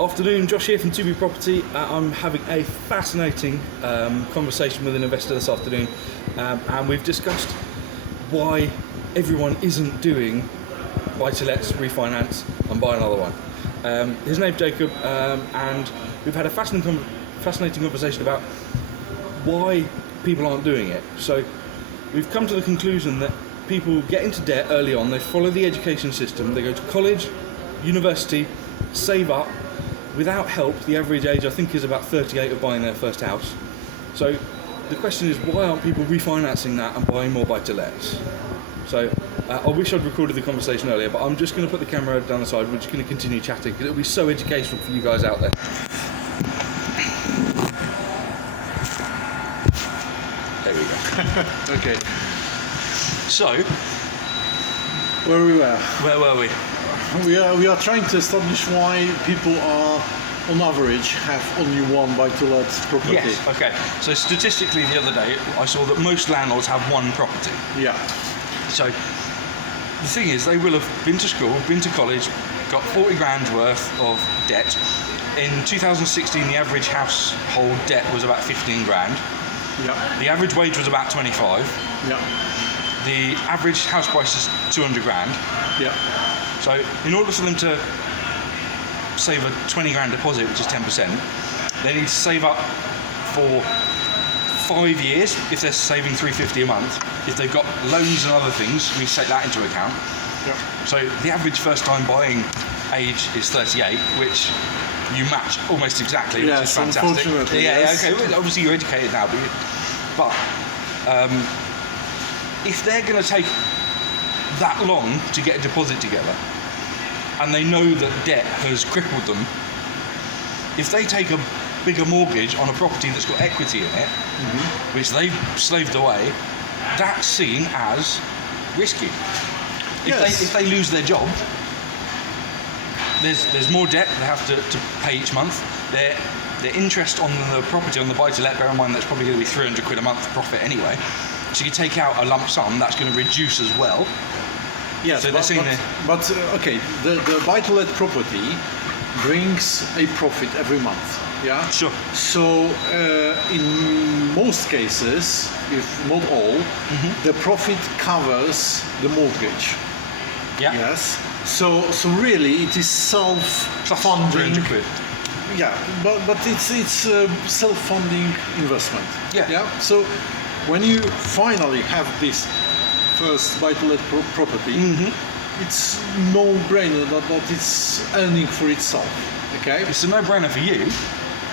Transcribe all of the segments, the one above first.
Afternoon, Josh here from 2B Property. I'm having a fascinating conversation with an investor this afternoon, and we've discussed why everyone isn't doing buy-to-lets, refinance and buy another one. His name's Jacob, and we've had a fascinating conversation about why people aren't doing it. So we've come to the conclusion that people get into debt early on, they follow the education system, they go to college, university, save up. Without help, the average age I think is about 38 of buying their first house. So the question is, why aren't people refinancing that and buying more buy-to-lets? So I wish I'd recorded the conversation earlier, but I'm just going to put the camera down the side. We're just going to continue chatting because it'll be so educational for you guys out there. There we go. Okay. So, Where we were? where were we? We are trying to establish why people are, on average, have only one buy-to-let property. Yes, okay. So statistically the other day, I saw that most landlords have one property. Yeah. So the thing is, they will have been to school, been to college, got 40 grand worth of debt. In 2016, the average household debt was about 15 grand. Yeah. The average wage was about 25. Yeah. The average house price is 200 grand. Yeah. So in order for them to save a 20 grand deposit, which is 10%, they need to save up for 5 years if they're saving 350 a month. If they've got loans and other things, we take that into account. Yeah. So the average first time buying age is 38, which you match almost exactly, which is fantastic. Unfortunately, yeah, yes. okay. Well, obviously you're educated now, but if they're going to take that long to get a deposit together, and they know that debt has crippled them, if they take a bigger mortgage on a property that's got equity in it, which they've slaved away, that's seen as risky. If they lose their job, there's more debt they have to pay each month. Their interest on the property, on the buy-to-let, bear in mind that's probably going to be 300 quid a month profit anyway. So you take out a lump sum, that's going to reduce as well. Yes, So but okay, the buy-to-let property brings a profit every month. Yeah. Sure. So in most cases, if not all, the profit covers the mortgage. Yeah. Yes. So really, it is self-funding. 300 quid. Yeah, but it's a self-funding investment. Yeah. Yeah. So when you finally have this first buy-to-let property, it's no-brainer that it's earning for itself. Okay. It's a no-brainer for you.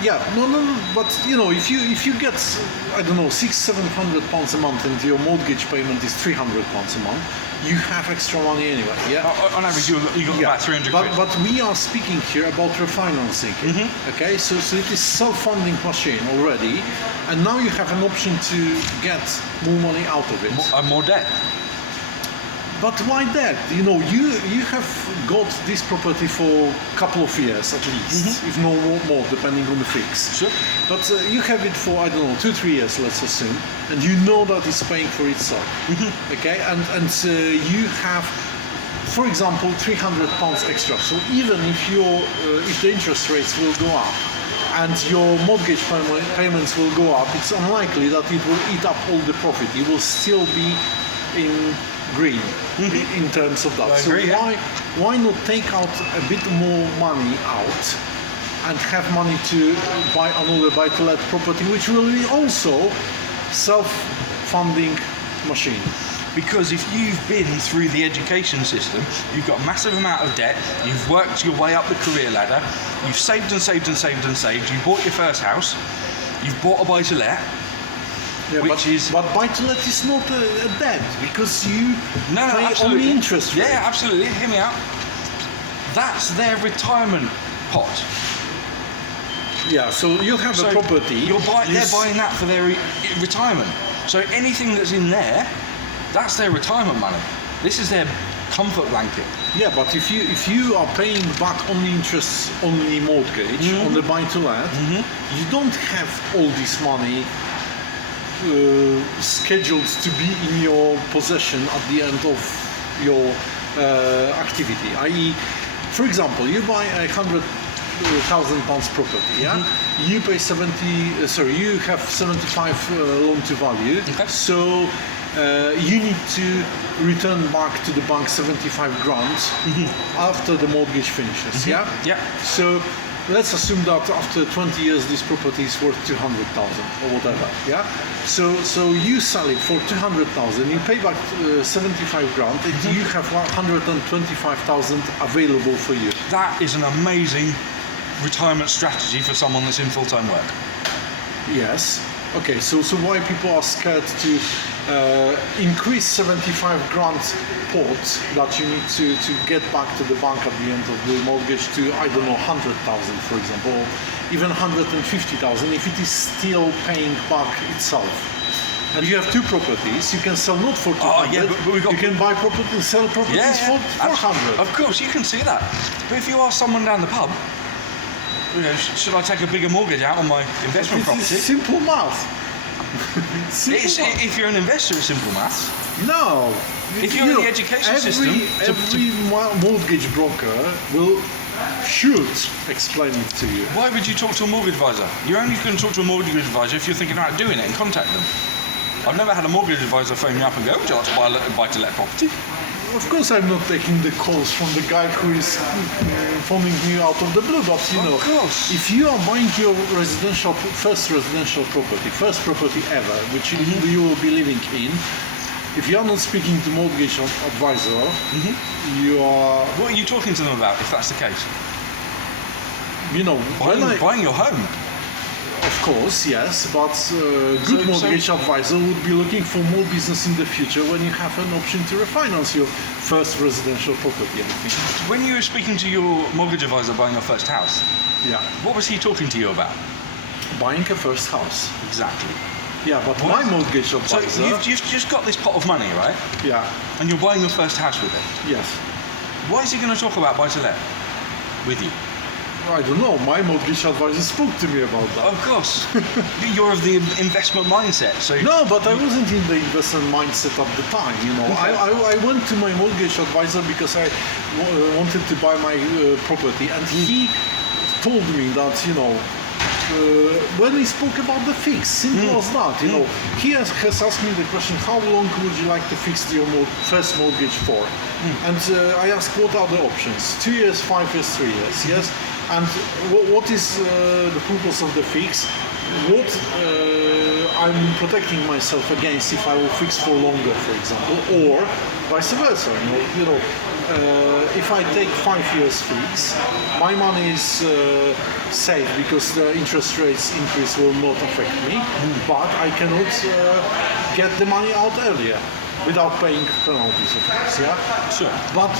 Yeah. No. But you know, if you get, I don't know, £600-700 a month, and your mortgage payment is £300 a month, you have extra money anyway. Yeah. On average, you got about 300 quid. But we are speaking here about refinancing. Okay, so it is self-funding machine already, and now you have an option to get more money out of it. More debt. But why that? You know, you have got this property for a couple of years at least, if no more, depending on the fix. Sure. But you have it for, I don't know, 2-3 years, let's assume, and you know that it's paying for itself. Okay, and you have, for example, £300 extra. So even if the interest rates will go up and your mortgage payments will go up, it's unlikely that it will eat up all the profit. You will still be in green in terms of that. So why not take out a bit more money out and have money to buy another buy-to-let property, which will be also self-funding machine? Because if you've been through the education system, you've got a massive amount of debt, you've worked your way up the career ladder, you've saved and saved and saved and saved, you bought your first house, you've bought a buy-to-let. Yeah, but buy-to-let is not a debt because you pay only interest rate. Yeah, absolutely. Hear me out. That's their retirement pot. Yeah, so you have a property. They're buying that for their retirement. So anything that's in there, that's their retirement money. This is their comfort blanket. Yeah, but if you are paying back only interest, only mortgage on the buy-to-let, you don't have all this money scheduled to be in your possession at the end of your activity. I.e., for example, you buy a £100,000 property. Yeah, you pay 70. You have 75 loan to value. Okay. So you need to return back to the bank 75 grand after the mortgage finishes. Yeah. Yeah. So let's assume that after 20 years this property is worth 200,000 or whatever. Yeah. So you sell it for 200,000. You pay back 75 grand. And you have 125,000 available for you. That is an amazing retirement strategy for someone that's in full-time work. Yes. Okay. So why people are scared to increase 75 grand pot that you need to get back to the bank at the end of the mortgage to, I don't know, 100,000 for example, or even 150,000 if it is still paying back itself. And you have two properties, you can sell not for 200, but we got, you can buy property, sell properties for 400. Of course, you can see that. But if you ask someone down the pub, should I take a bigger mortgage out on my investment property? It's simple math. If you're an investor, it's simple maths. No. If you're in the education system, every mortgage broker should explain it to you. Why would you talk to a mortgage advisor? You're only going to talk to a mortgage advisor if you're thinking about doing it and contact them. I've never had a mortgage advisor phone me up and go, would you like to buy to let property? Of course, I'm not taking the calls from the guy who is phoning me out of the blue, but Of course. if you are buying your first residential property, first property ever, which you will be living in, if you are not speaking to mortgage advisor, you are... What are you talking to them about if that's the case? Buying your home. Of course, yes, but good mortgage advisor would be looking for more business in the future when you have an option to refinance your first residential property, I think. When you were speaking to your mortgage advisor buying your first house, Yeah. what was he talking to you about? Buying a first house. Exactly. Yeah, but my mortgage So advisor... you've just got this pot of money, right? Yeah, And you're buying your first house with it. yes. Why is he going to talk about buy-to-let with you? I don't know, my mortgage advisor spoke to me about that. Of course. You're of the investment mindset, so... No, but I wasn't in the investment mindset at the time, Okay. I went to my mortgage advisor because I wanted to buy my property, and he told me that, when we spoke about the fix, simple as that, he has asked me the question, how long would you like to fix your first mortgage for? And I asked, what are the options? 2 years, 5 years, 3 years, yes? And what is the purpose of the fix? What I'm protecting myself against if I will fix for longer, for example, or vice versa. If I take 5 years fix, my money is safe because the interest rates increase will not affect me, but I cannot get the money out earlier without paying penalties, of course. Yeah. Sure. But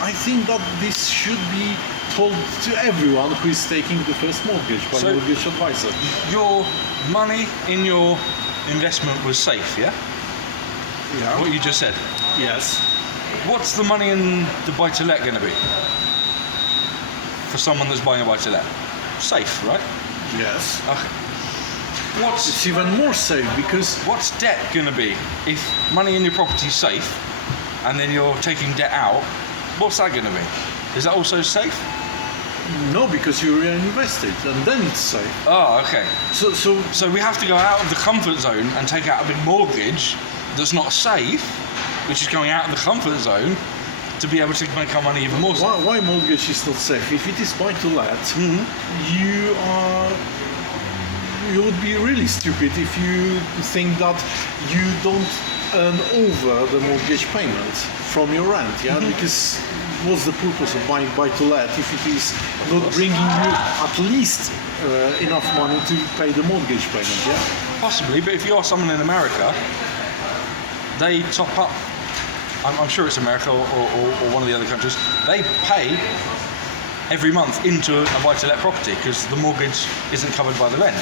I think that this should be told to everyone who is taking the first mortgage by mortgage advisor. Your money in your investment was safe, yeah? Yeah. What you just said. Yes. What's the money in the buy-to-let going to be? For someone that's buying a buy-to-let? Safe, right? Yes. Okay. It's even more safe because What's debt going to be? If money in your property is safe, and then you're taking debt out, what's that going to be? Is that also safe? no, because you reinvest it and then it's safe. Oh, okay. So we have to go out of the comfort zone and take out a big mortgage that's not safe, which is going out of the comfort zone, to be able to make our money even more safe. why mortgage is not safe? If it is buy to let, you would be really stupid if you think that you don't earn over the mortgage payment from your rent, yeah? Because what's the purpose of buying buy to let if it is not bringing you at least enough money to pay the mortgage payment, yeah? Possibly, but if you are someone in America, they top up. I'm sure it's America or one of the other countries. They pay every month into a buy-to-let property because the mortgage isn't covered by the rent.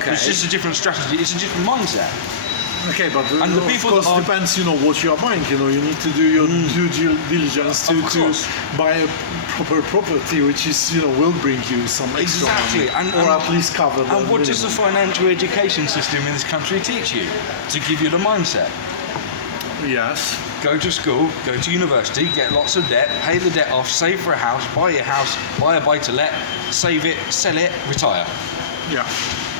Okay. It's just a different strategy. It's a different mindset. Okay, but And the of people course that are- depends, what you are buying. You need to do your due diligence to buy a proper property, which is will bring you some extra Exactly, money, or at least cover the And what does the minimum. financial education system in this country teach you? To give you the mindset. Yes. go to school, go to university, get lots of debt, pay the debt off, save for a house, buy a buy-to-let, save it, sell it, retire. Yeah.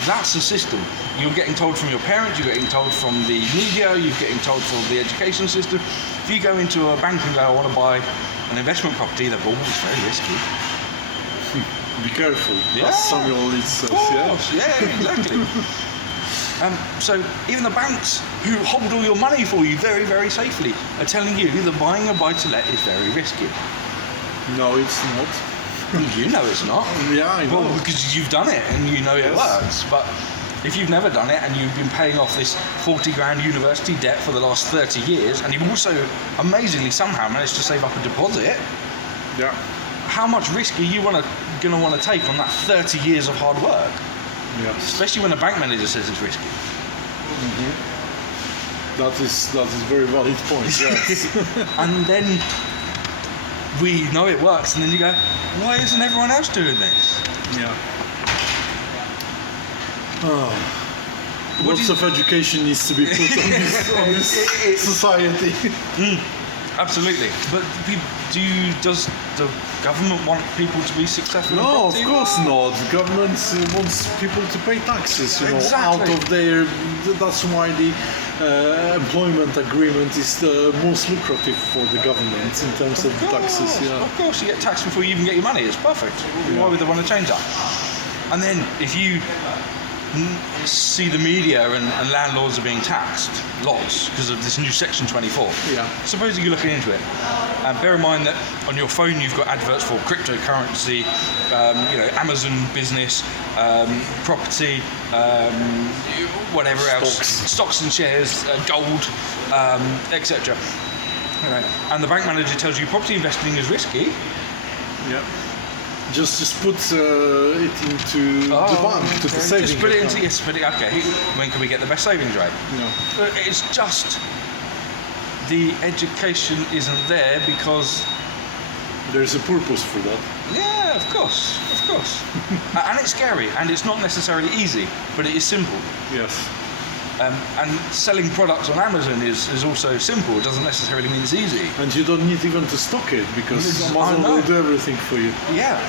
That's the system. You're getting told from your parents, you're getting told from the media, you're getting told from the education system. If you go into a bank and go, I want to buy an investment property, they're it's very risky. Be careful. Yeah. As Samuel Leeds says. Yeah, exactly. So even the banks who hold all your money for you very, very safely are telling you that buying a buy-to-let is very risky. No, it's not. You know it's not. Yeah, I know. Well, because you've done it and you know it works. But if you've never done it and you've been paying off this 40 grand university debt for the last 30 years and you've also amazingly somehow managed to save up a deposit, Yeah. how much risk are you going to want to take on that 30 years of hard work? Yes. Especially when the bank manager says it's risky. That is very valid point. Yes. And then we know it works, and then you go, why isn't everyone else doing this? Yeah. Lots of education needs to be put on this society. Absolutely. But does the government want people to be successful? No, in of property? course not. The government wants people to pay taxes, Exactly. out of their. That's why the employment agreement is the most lucrative for the government in terms of taxes. Yeah. Of course, you get taxed before you even get your money. It's perfect. Why would they want to change that? And then if you see the media and landlords are being taxed lots because of this new Section 24. Yeah. Supposing you're looking into it, and bear in mind that on your phone you've got adverts for cryptocurrency, Amazon business, property, whatever else, stocks and shares, gold, etc. And the bank manager tells you property investing is risky. Yeah. Just put it into the bank, to the savings Just put it account. okay. When can we get the best savings rate? Yeah. But it's just the education isn't there because. There's a purpose for that. Yeah, of course. And it's scary, and it's not necessarily easy, but it is simple. Yes. And selling products on Amazon is also simple. It doesn't necessarily mean it's easy. And you don't need even to stock it because Amazon will do everything for you. Yeah.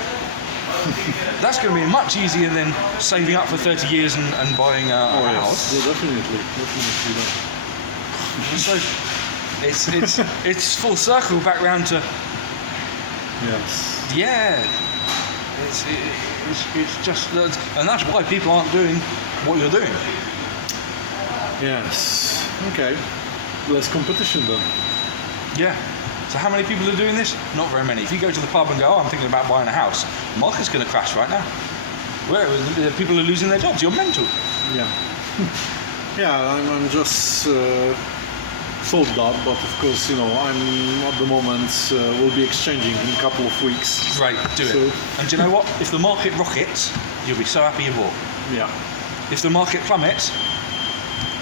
That's going to be much easier than saving up for 30 years and buying a house. Yeah, definitely that. So it's full circle back round to Yes. yeah. It's just and that's why people aren't doing what you're doing. Yes. Okay. Less competition then. Yeah. So how many people are doing this? Not very many. If you go to the pub and go, I'm thinking about buying a house, the market's going to crash right now. Where people are losing their jobs. You're mental. Yeah. Yeah. I'm just thought that, but of course, I'm at the moment we'll be exchanging in a couple of weeks. Great, do it. And do you know what? If the market rockets, you'll be so happy you bought. Yeah. If the market plummets,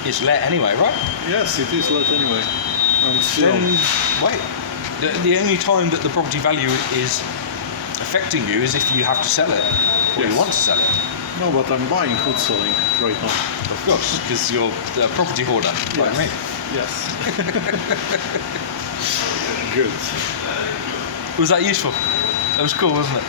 it's let anyway, right? Yes, it is let anyway. And Then wait. The only time that the property value is affecting you is if you have to sell it or Yes. you want to sell it. no, but I'm buying, not selling right now. Of course, because you're a property hoarder, like me. Yes. Good. Was that useful? That was cool, wasn't it?